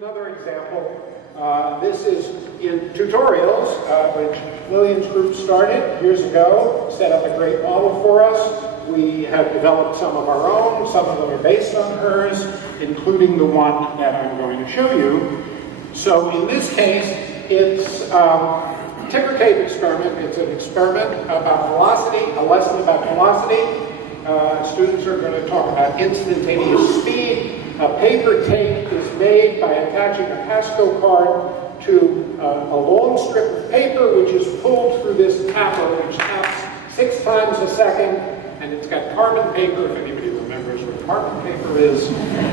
another example. This is in tutorials, which Lillian's group started years ago, set up a great model for us. We have developed some of our own. Some of them are based on hers, including the one that I'm going to show you. So in this case, it's a ticker tape experiment. It's an experiment about velocity, a lesson about velocity. Students are going to talk about instantaneous speed. A paper tape is made by attaching a Pasco card to a long strip of paper, which is pulled through this tapper, which taps 6 times a second, and it's got carbon paper, if anybody remembers what carbon paper is,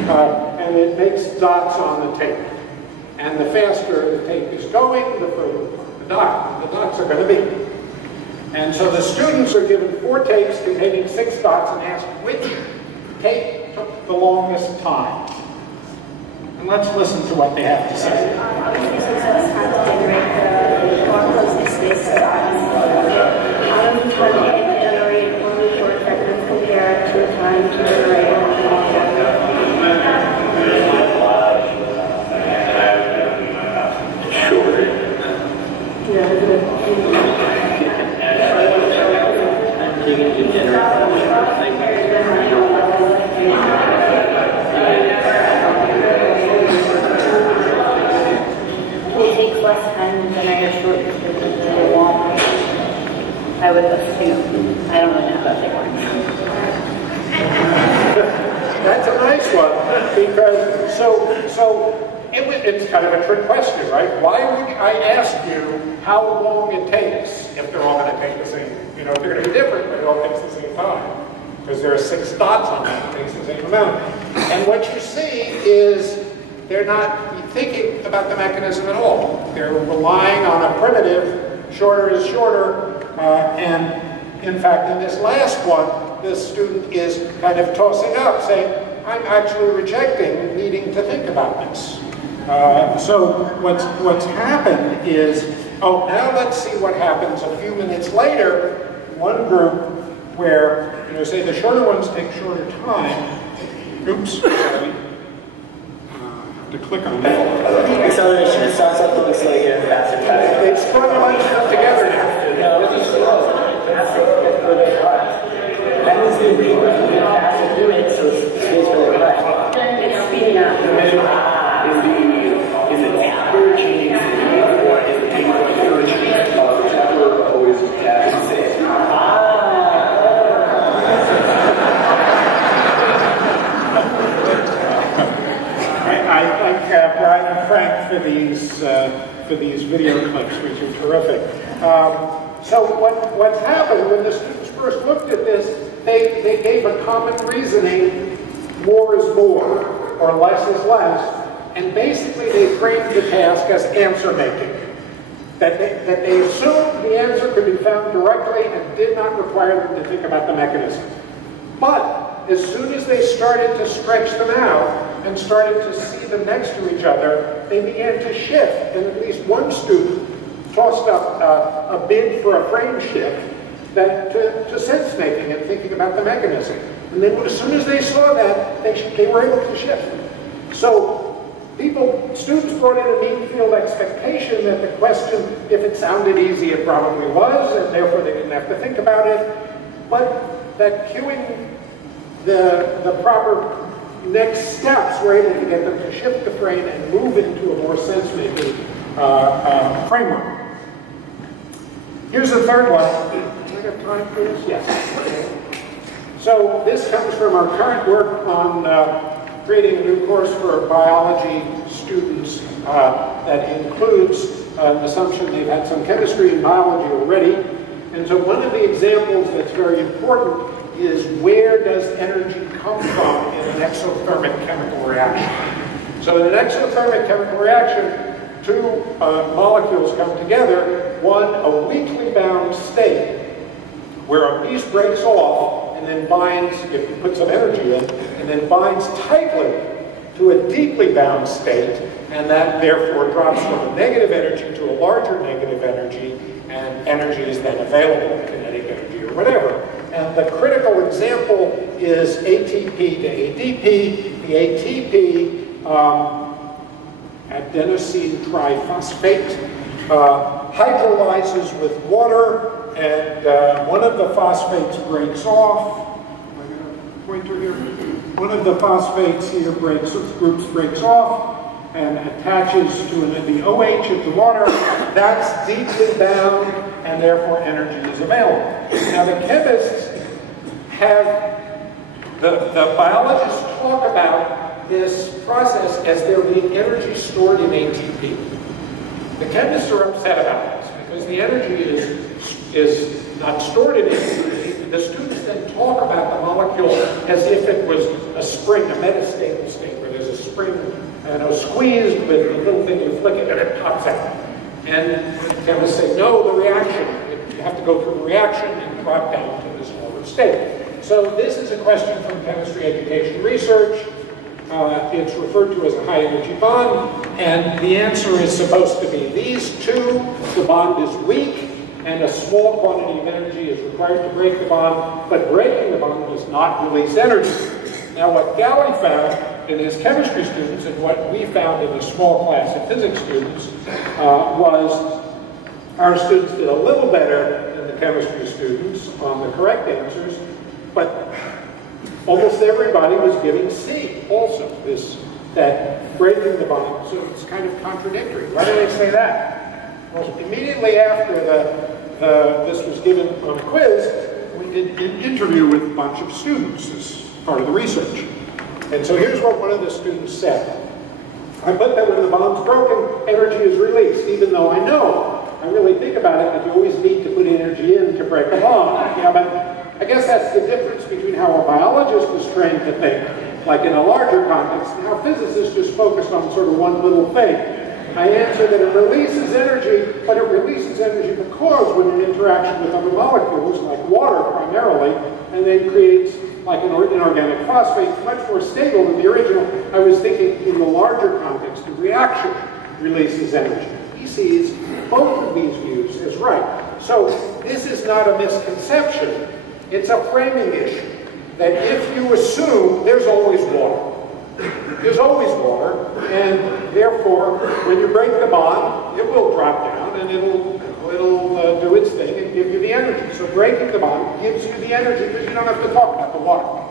and it makes dots on the tape. And the faster the tape is going, the further the dots are going to be. And so the students are given 4 tapes containing 6 dots and asked which tape took the longest time. And let's listen to what they have to say. Obviously, success has to generate the more closely spaced dots. How does one tape generate only short segments compared to the time to generate a long segment? Shorter. It takes less time to generate a short description than a long. I would assume. I don't really know about big ones. That's a nice one, because it's kind of a trick question, right? Why would I ask you how long it takes if they're all going to take the same, if they're going to be different, but it all takes the same time? Because there are 6 dots on it, it takes the same amount. And what you see is they're not thinking about the mechanism at all. They're relying on a primitive, shorter is shorter, and in fact, in this last one, the student is kind of tossing up, saying, I'm actually rejecting needing to think about this. So what's happened is, now let's see what happens a few minutes later. One group where, say the shorter ones take shorter time. Oops, sorry. I have to click on that. Acceleration, it starts off looking slow, you get faster, faster. It's strung a bunch of together now. No, it's slow. That means the read faster through it, so it's space for the cut. It's speeding up. Is it averaging or is it taking the average of Chapter always has it? I thank Brian and Frank for these video clips, which are terrific. So what's happened when the students first looked at this, they gave a common reasoning: more is more, or less is less. And basically, they framed the task as answer making. That they assumed the answer could be found directly and did not require them to think about the mechanism. But as soon as they started to stretch them out and started to see them next to each other, they began to shift. And at least one student tossed up a bid for a frame shift to sense making and thinking about the mechanism. And then as soon as they saw that, they were able to shift. So students brought in a mean field expectation that the question, if it sounded easy, it probably was, and therefore they didn't have to think about it. But that cueing the proper next steps were able to get them to shift the frame and move into a more sense-making framework. Here's the third one. Do I have time for this? Yes. So this comes from our current work on creating a new course for biology students that includes an assumption they've had some chemistry and biology already. And so one of the examples that's very important is, where does energy come from in an exothermic chemical reaction? So in an exothermic chemical reaction, 2 molecules come together, one a weakly bound state, where a piece breaks off and then binds, if you put some energy in, and then binds tightly to a deeply bound state, and that therefore drops from a negative energy to a larger negative energy, and energy is then available, kinetic energy or whatever. And the critical example is ATP to ADP. The ATP adenosine triphosphate, hydrolyzes with water, and one of the phosphates breaks off. Am I going to pointer here? One of the phosphates here breaks off and attaches to the OH of the water. That's deeply bound, and therefore energy is available. Now the chemists have, the biologists talk about this process as there being energy stored in ATP. The chemists are upset about this because the energy is not stored in ATP. The students then talk about the molecule as if it was a spring, a metastable state, where there's a spring, squeezed with a little thing, you flick it and it pops out. And the chemists say, no, the reaction, you have to go through the reaction and drop down to this lower state. So this is a question from chemistry education research. It's referred to as a high energy bond, and the answer is supposed to be these two, the bond is weak, and a small quantity of energy is required to break the bond, but breaking the bond does not release energy. Now what Galley found in his chemistry students, and what we found in a small class of physics students, was our students did a little better than the chemistry students on the correct answers, but almost everybody was getting C also, that breaking the bond, so it's kind of contradictory. Why do they say that? Well, immediately after this was given on a quiz, we did an interview with a bunch of students as part of the research. And so here's what one of the students said. I put that when the bond's broken, energy is released, even though I know, I really think about it, that you always need to put energy in to break a bond. Yeah, but I guess that's the difference between how a biologist is trained to think, like in a larger context, and how physicists just focused on sort of one little thing. I answer that it releases energy, but it releases energy because when it interacts with other molecules, like water primarily, and then creates like an inorganic phosphate, it's much more stable than the original. I was thinking in the larger context, the reaction releases energy. He sees both of these views as right. So this is not a misconception. It's a framing issue, that if you assume there's always water, and therefore, when you break the bond, it will drop down, and it'll do its thing and give you the energy. So breaking the bond gives you the energy because you don't have to talk about the water.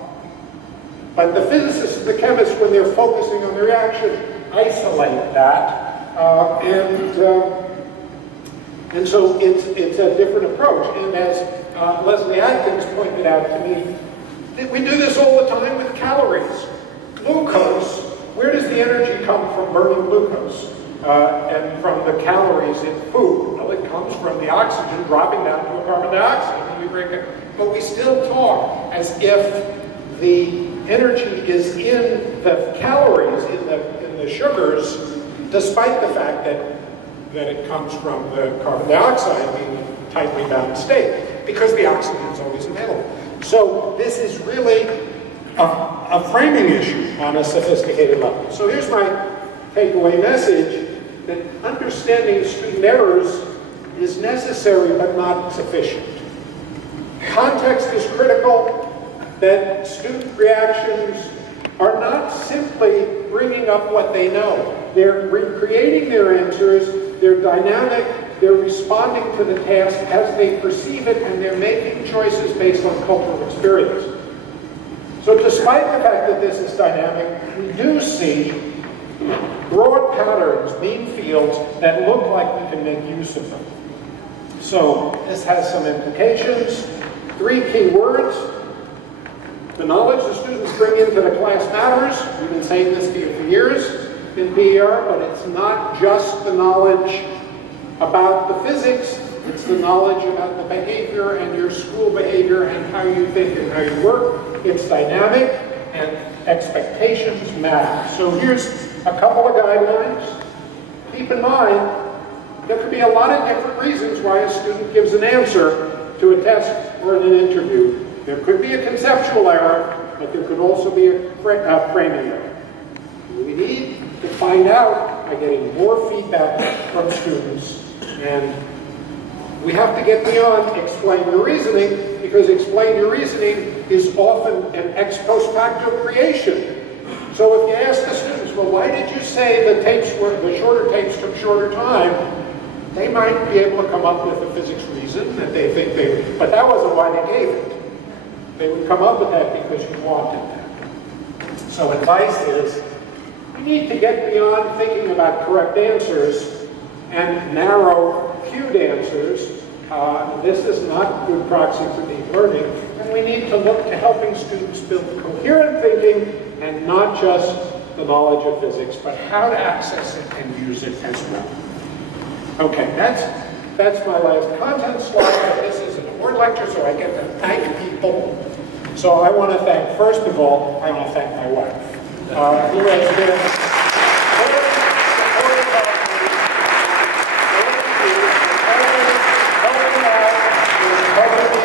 But the physicists and the chemists, when they're focusing on the reaction, isolate that, and so it's a different approach. And as Leslie Atkins pointed out to me, we do this all the time with calories. Glucose, where does the energy come from burning glucose and from the calories in food? Well, it comes from the oxygen dropping down to a carbon dioxide when we break it. But we still talk as if the energy is in the calories, in the sugars, despite the fact that it comes from the carbon dioxide being a tightly bound state, because the oxygen is always available. So this is really a framing issue on a sophisticated level. So here's my takeaway message, that understanding student errors is necessary but not sufficient. Context is critical, that student reactions are not simply bringing up what they know. They're recreating their answers, they're dynamic, they're responding to the task as they perceive it, and they're making choices based on cultural experience. So despite the fact that this is dynamic, we do see broad patterns, mean fields, that look like we can make use of them. So this has some implications. 3 key words. The knowledge the students bring into the class matters. We've been saying this to you for years in PER, but it's not just the knowledge about the physics, it's the knowledge about the behavior and your school behavior and how you think and how you work. It's dynamic, and expectations matter. So here's a couple of guidelines. Keep in mind, there could be a lot of different reasons why a student gives an answer to a test or in an interview. There could be a conceptual error, but there could also be a framing error. We need to find out by getting more feedback from students, and we have to get beyond explain your reasoning, because explain your reasoning is often an ex post facto creation. So if you ask the students, well, why did you say the shorter tapes took shorter time? They might be able to come up with a physics reason that they think but that wasn't why they gave it. They would come up with that because you wanted that. So advice is, you need to get beyond thinking about correct answers and narrow, cued answers. This is not good proxy for deep learning, and we need to look to helping students build coherent thinking and not just the knowledge of physics, but how to access it and use it as well. Okay, that's my last content slide. This is an award lecture, so I get to thank people. So I want to thank, first of all, I want to thank my wife, who has been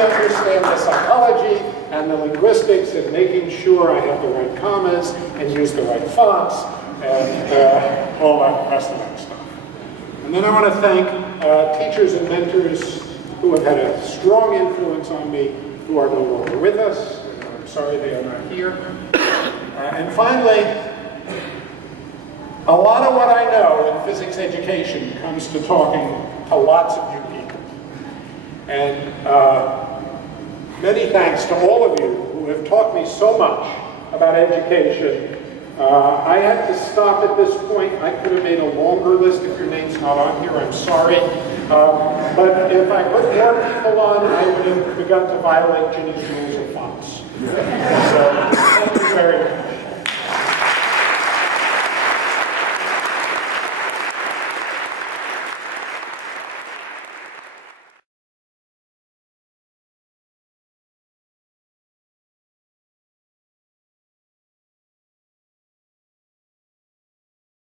understand the psychology and the linguistics and making sure I have the right commas and use the right fonts and all that rest of that stuff. And then I want to thank teachers and mentors who have had a strong influence on me, who are no longer with us. I'm sorry they are not here. And finally, a lot of what I know in physics education comes to talking to lots of you people. And many thanks to all of you who have taught me so much about education. I had to stop at this point. I could have made a longer list. If your name's not on here, I'm sorry. But if I put more people on, I would have begun to violate Ginny's rules of fonts.